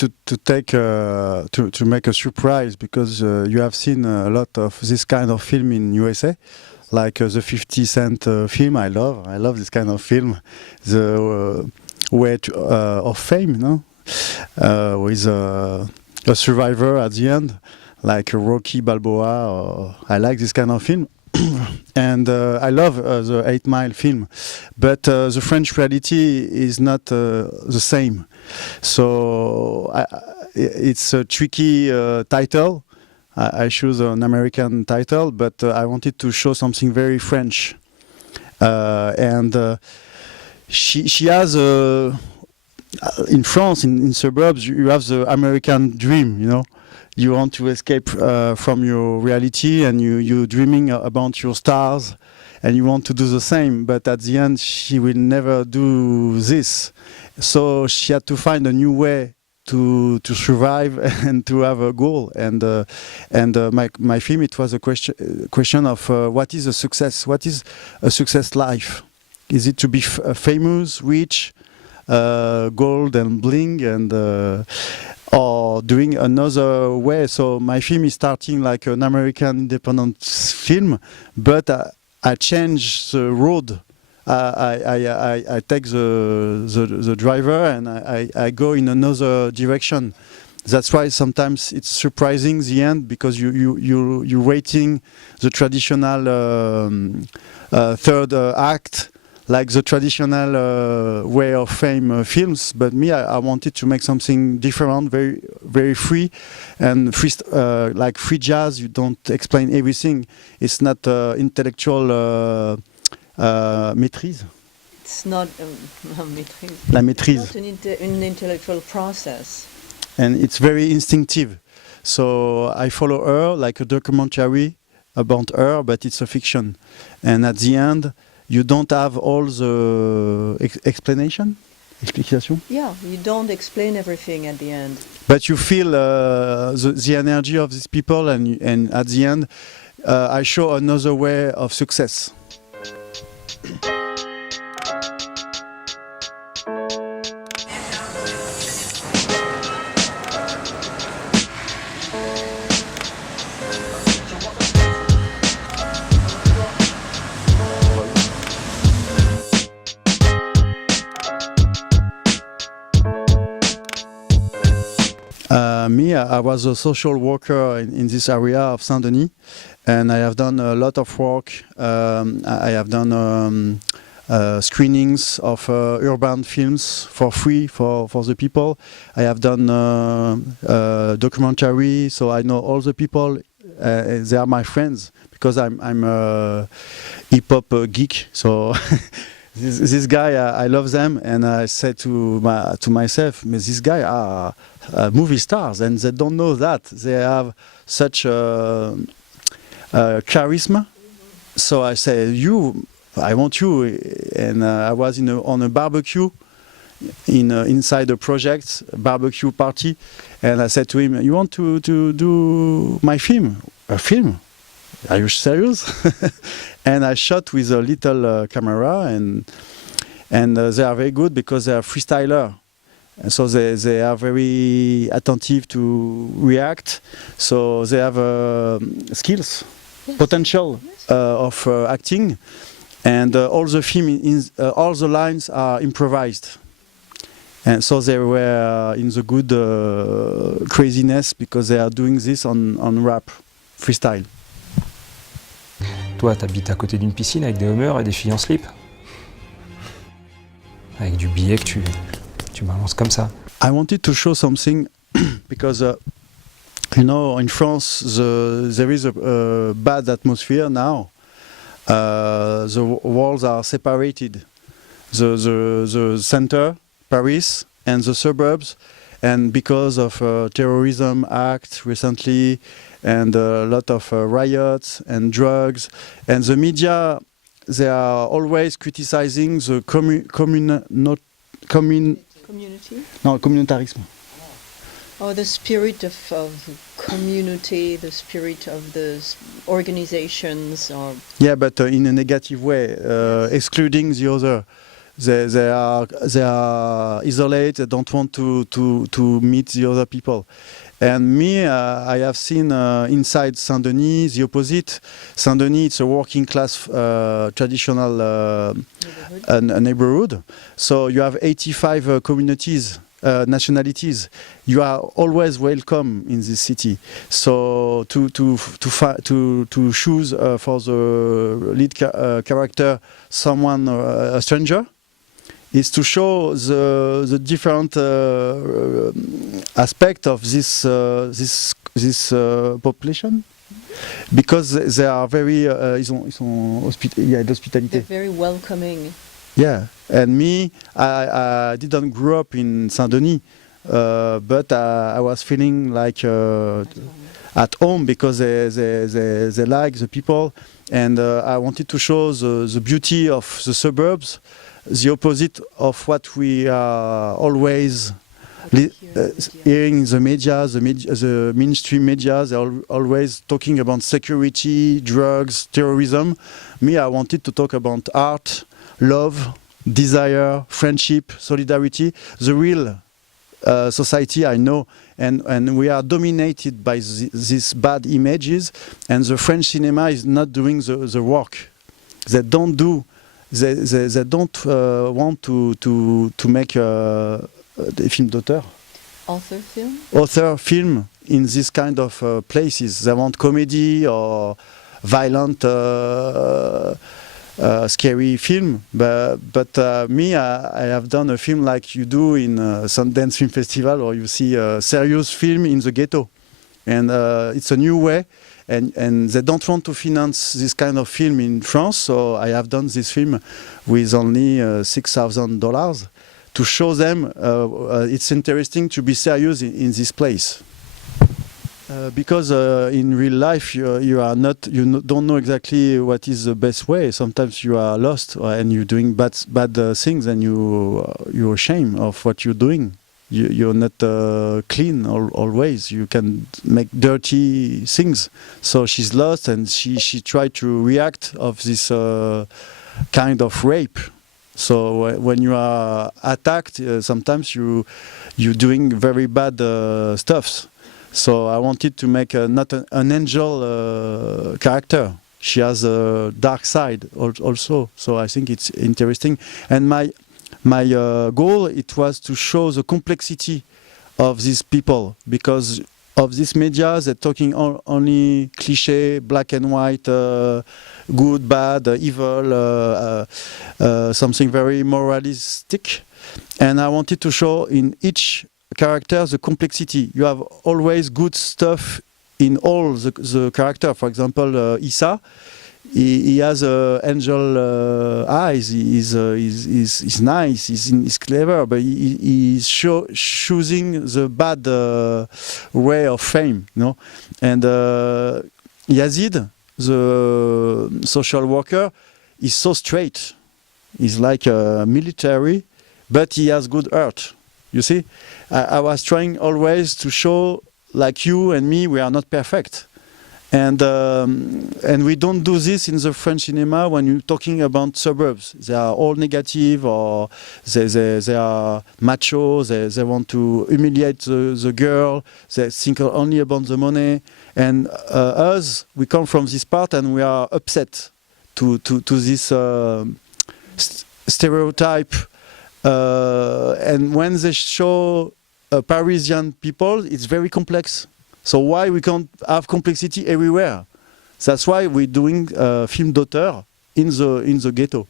to make a surprise, because you have seen a lot of this kind of film in USA, like the 50 Cent film. I love this kind of film, the way of fame, no, with a survivor at the end, like Rocky Balboa. I like this kind of film. And I love the 8 Mile film, but the French reality is not the same. So it's a tricky title. I choose an American title, but I wanted to show something very French. And she has in France, in suburbs, you have the American dream, you know. You want to escape from your reality, and you're dreaming about your stars, and you want to do the same. But at the end, she will never do this. So she had to find a new way to survive and to have a goal. And my film, it was a question of what is a success? What is a success life? Is it to be famous, rich, gold and bling, and or doing another way? So my film is starting like an American independent film, but I change the road. I take the driver, and I go in another direction. That's why sometimes it's surprising the end, because you're waiting the traditional third act, like the traditional way of fame films. But me, I wanted to make something different, very, very free, and free, like free jazz. You don't explain everything. It's not intellectual maîtrise. It's not maîtrise. La maîtrise. It's not an intellectual process. And it's very instinctive. So I follow her like a documentary about her, but it's a fiction. And at the end, you don't have all the explication? Yeah, you don't explain everything at the end. But you feel the energy of these people, and at the end, I show another way of success. Me, I was a social worker in this area of Saint-Denis, and I have done a lot of work. I have done screenings of urban films for free for the people. I have done documentary, so I know all the people. They are my friends, because I'm a hip-hop geek. So this guy, I love them, and I said to myself, this guy are movie stars, and they don't know that they have such charisma. So I say, I want you, and I was on a barbecue inside a project barbecue party, and I said to him, "You want to do my film? A film? Are you serious?" And I shot with a little camera, and they are very good because they are freestyler. And so they are very attentive to react. So they have skills, yes, potential, yes, of acting, and all the film, all the lines are improvised. And so they were in the good craziness, because they are doing this on rap, freestyle. Toi, t'habites à côté d'une piscine avec des hummers et des filles en slip, avec du billet que tu balances comme ça. I wanted to show something because you know, in France there is a bad atmosphere now. The walls are separated. The center, Paris, and the suburbs, and because of terrorism act recently, and a lot of riots and drugs, and the media, they are always criticizing the communitarism. Oh, the spirit of community, the spirit of the organizations. Or yeah, but in a negative way, excluding the other. They are isolated. They don't want to meet the other people. And me, I have seen inside Saint-Denis the opposite. Saint-Denis, it's a working class traditional neighborhood. So you have 85 communities, nationalities. You are always welcome in this city. So to choose for the lead character someone, a stranger, is to show the different aspect of this population, because they are very They're very welcoming. Yeah, and me, I didn't grow up in Saint-Denis, but I was feeling like at home, because they like the people, and I wanted to show the beauty of the suburbs, the opposite of what we are always hearing in the media, the mainstream media. They're always talking about security, drugs, terrorism. Me, I wanted to talk about art, love, desire, friendship, solidarity, the real society I know. And we are dominated by these bad images, and the French cinema is not doing the work. They don't do. They don't want to make a film d'auteur. Author film in this kind of places. They want comedy or violent, scary film. But me, I have done a film like you do in Sundance Film Festival, or you see a serious film in the ghetto. And it's a new way. And they don't want to finance this kind of film in France, so I have done this film with only $6,000 to show them it's interesting to be serious in this place. Because in real life you don't know exactly what is the best way. Sometimes you are lost and you're doing bad things, and you're ashamed of what you're doing. You're not clean always. You can make dirty things. So she's lost, and she tried to react of this kind of rape. So when you are attacked, sometimes you're doing very bad stuffs. So I wanted to make not an angel character. She has a dark side also. So I think it's interesting. And my goal, it was to show the complexity of these people, because of these media, they're talking only cliché, black and white, good, bad, evil, something very moralistic. And I wanted to show in each character the complexity. You have always good stuff in all the character. For example, Issa, he has angel eyes. He's nice. He's clever, but he's choosing the bad way of fame, you know. And Yazid, the social worker, is so straight. He's like a military, but he has good heart. You see, I was trying always to show, like you and me, we are not perfect. And we don't do this in the French cinema when you're talking about suburbs. They are all negative, or they are macho, they want to humiliate the girl, they think only about the money. And us, we come from this part, and we are upset to this stereotype. And when they show Parisian people, it's very complex. So why we can't have complexity everywhere? That's why we're doing film d'auteur in the ghetto.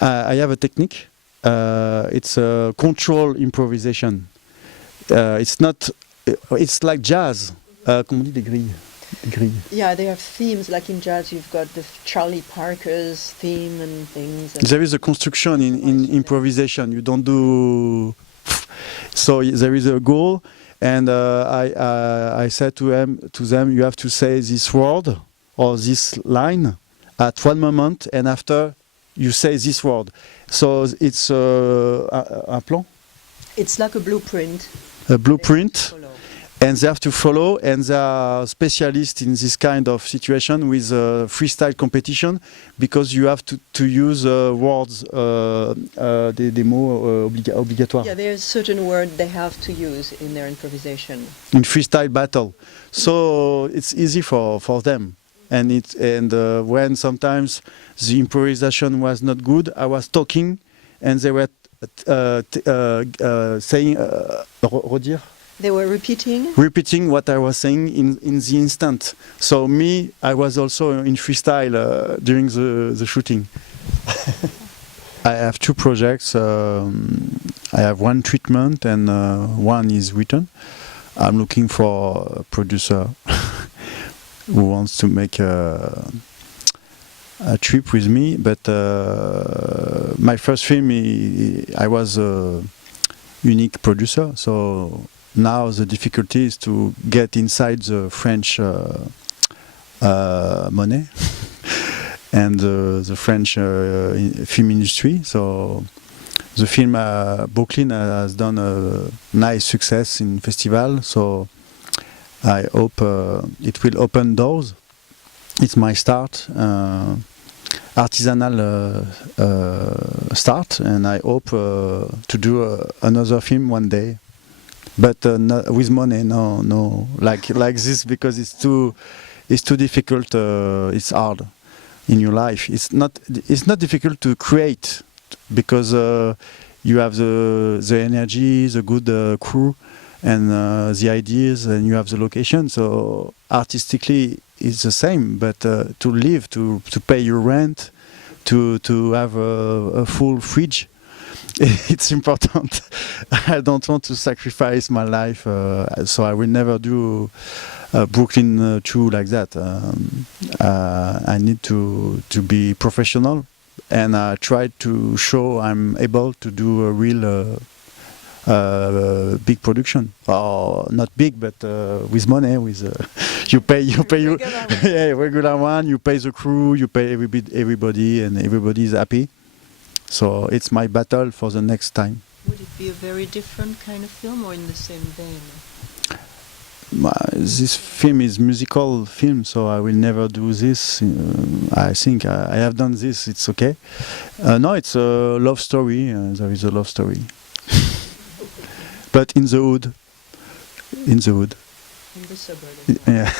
I have a technique. It's a control improvisation. It's not. It's like jazz. Comment on dit des grilles? Yeah, they have themes. Like in jazz, you've got the Charlie Parker's theme and things. And there is a construction in improvisation. You don't do. So there is a goal, and I said to them, you have to say this word or this line, at one moment, and after you say this word. So it's un plan, It's like a blueprint. a blueprint, Follow. and they have to follow, and they are specialists in this kind of situation with freestyle competition, because you have to use words, des mots obligatoires. Yeah, there's certain words they have to use in their improvisation. In freestyle battle, so it's easy for them. And when sometimes the improvisation was not good, I was talking, and they were saying, redire, They were repeating what I was saying in the instant. So me, I was also in freestyle during the shooting. I have two projects. I have one treatment, and one is written. I'm looking for a producer who wants to make a trip with me. But my first film, I was a unique producer. So now the difficulty is to get inside the French money and the French film industry. So the film Brooklyn has done a nice success in festival. So I hope it will open doors. It's my start, artisanal start, and I hope to do another film one day. But not with money, no, like this, because it's too difficult. It's hard in your life. It's not difficult to create, because you have the energy, the good crew, and the ideas, and you have the location. So artistically it's the same, but to live, to pay your rent, to have a full fridge, it's important. I don't want to sacrifice my life, so I will never do Brooklyn 2 like that. I need to be professional, and I try to show I'm able to do a real big production, or not big, but with money. With you pay regular one. You pay the crew, you pay everybody, and everybody is happy. So it's my battle for the next time. Would it be a very different kind of film, or in the same vein? This film is musical film, so I will never do this. I think I have done this. It's okay. No, it's a love story. There is a love story. But in the hood. In the suburb. Yeah.